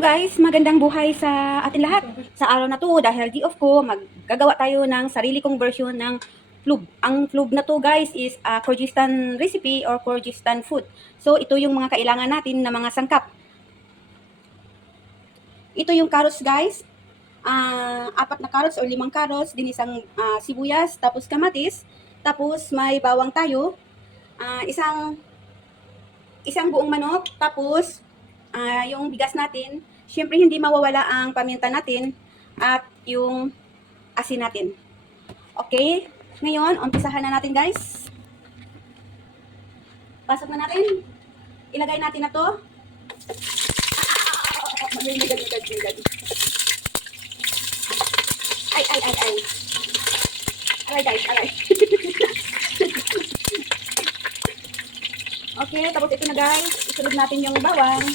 guys, magandang buhay sa atin lahat. Sa araw na to, dahil di off ko, maggagawa tayo ng sarili kong version ng flub. Ang flub na to guys is Kyrgyzstan recipe or Kyrgyzstan food. So ito yung mga kailangan natin na mga sangkap. Ito yung carrots guys. 4 na carrots or 5 carrots, din isang sibuyas, tapos kamatis, tapos may bawang tayo, isang buong manok, tapos yung bigas natin. Siyempre hindi mawawala ang paminta natin at yung asin natin. Okay? Ngayon, umpisahan na natin guys. Pasok na natin. Ilagay natin na to. Ay. Aray guys, aray. Okay, tapos ito na guys. Isunod natin yung bawang.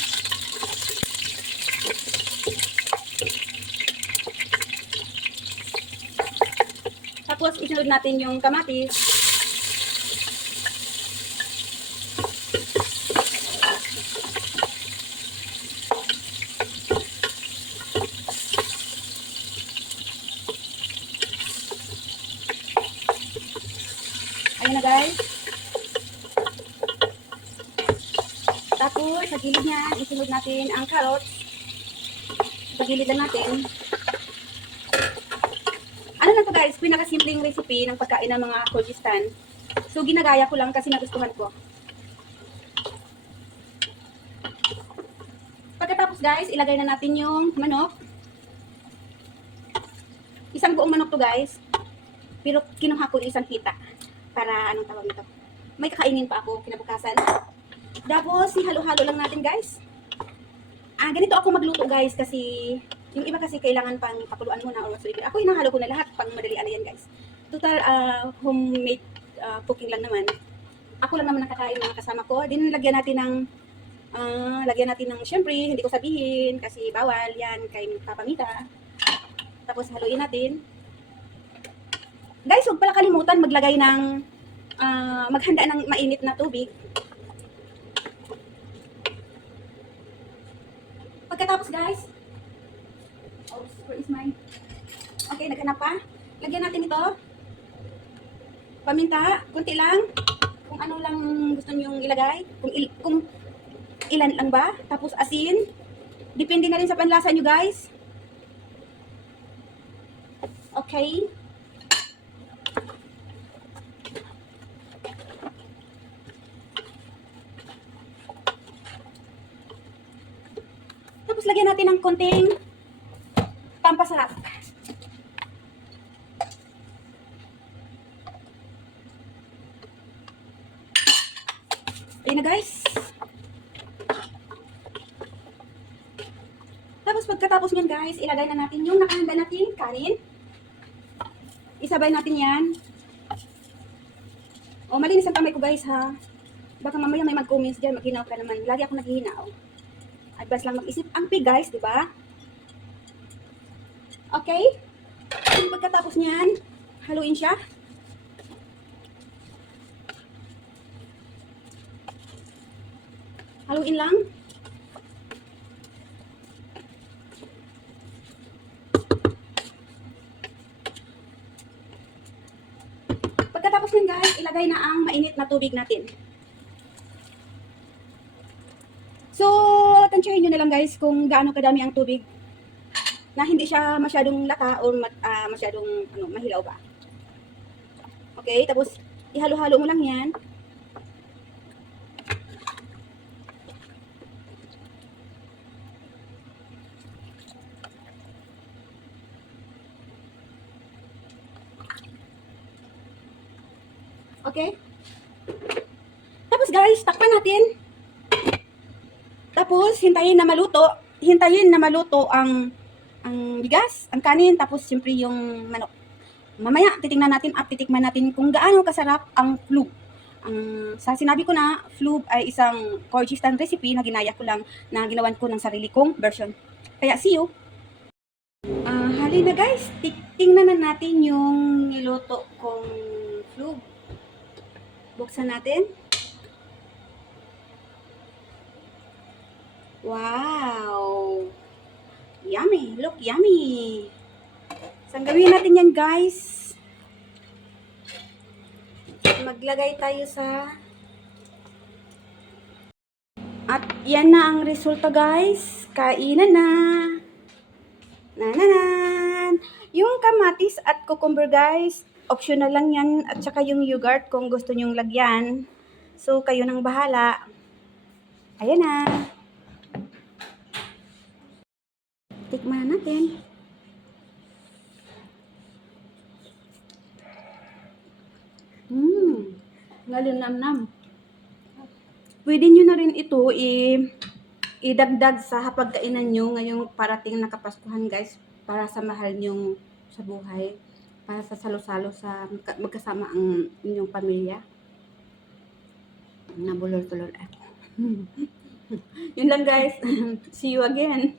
Tapos isunod natin yung kamatis. Ayan na guys. Tapos sa gilid niyan, isunod natin ang carrots. Sa gilid lang natin. Ano na to guys, pinakasimpleng recipe ng pagkain ng mga Kyrgyzstan. So ginagaya ko lang kasi nagustuhan ko. Pagkatapos guys, ilagay na natin yung manok. Isang buong manok to guys. Pero kinuha ko yung isang hita. Para anong tawag nito. May kakainin pa ako kinabukasan. Tapos ihalo-halo lang natin guys. Ganito ako magluto guys kasi yung iba kasi kailangan pang pakuluan muna or whatsoever. Ako hinahalo ko na lahat pang madalian na yan guys. Total homemade cooking lang naman. Ako lang naman nakakain mga kasama ko. Din lagyan natin ng syempre, hindi ko sabihin kasi bawal yan kay Papamita. Tapos haluin natin. Guys, huwag pala kalimutan maglagay ng maghanda ng mainit na tubig. Pagkatapos guys, where is mine? Okay, naghanap pa. Lagyan natin ito. Paminta, kunti lang. Kung ano lang gusto nyo ilagay. Kung ilan lang ba. Tapos asin. Depende na rin sa panlasa nyo guys. Okay. Tapos lagyan natin ng konting pampasarap. Ayan na guys. Tapos pagkatapos nyan guys, ilagay na natin yung nakahanda natin kanin. Isabay natin yan. O, malinis ang kamay ko guys ha. Baka mamaya may mag-comments dyan, maghinaw ka naman. Lagi ako naghihinaw. Advance lang mag-isip. Ang pig guys, di ba? Okay? Pagkatapos nyan, haluin siya. Haluin lang. Pagkatapos nyan guys, ilagay na ang mainit na tubig natin. So, tansyahin nyo na lang guys kung gaano kadami ang tubig na hindi siya masyadong lata o masyadong mahilaw ba. Okay, tapos ihalo-halo mo lang yan. Okay? Tapos guys, takpan natin. Tapos hintayin na maluto ang bigas, ang kanin, tapos siyempre yung manok. Mamaya titingnan natin at titikman natin kung gaano kasarap ang flub. Sa sinabi ko na, flub ay isang Kyrgyzstan recipe na ginaya ko lang, na ginawan ko ng sarili kong version. Kaya see you! Halina guys, tingnan na natin yung niluto kong flub. Buksan natin. Wow! Look yummy. So, ang gawin natin yan, guys. Maglagay tayo sa... At yan na ang resulta, guys. Kainan na. Nananan. Yung kamatis at cucumber, guys, optional lang yan. At saka yung yogurt kung gusto nyong lagyan. So, kayo nang bahala. Ayan na. Tikman natin. Nalinamnam. Pwede nyo na rin ito idagdag sa hapagkainan nyo ngayong parating na Kapaskuhan, guys, para sa mahal nyong sa buhay, para sa salo-salo sa magkasama ang inyong pamilya. Nabulol-tulol ako. Yun lang, guys. See you again.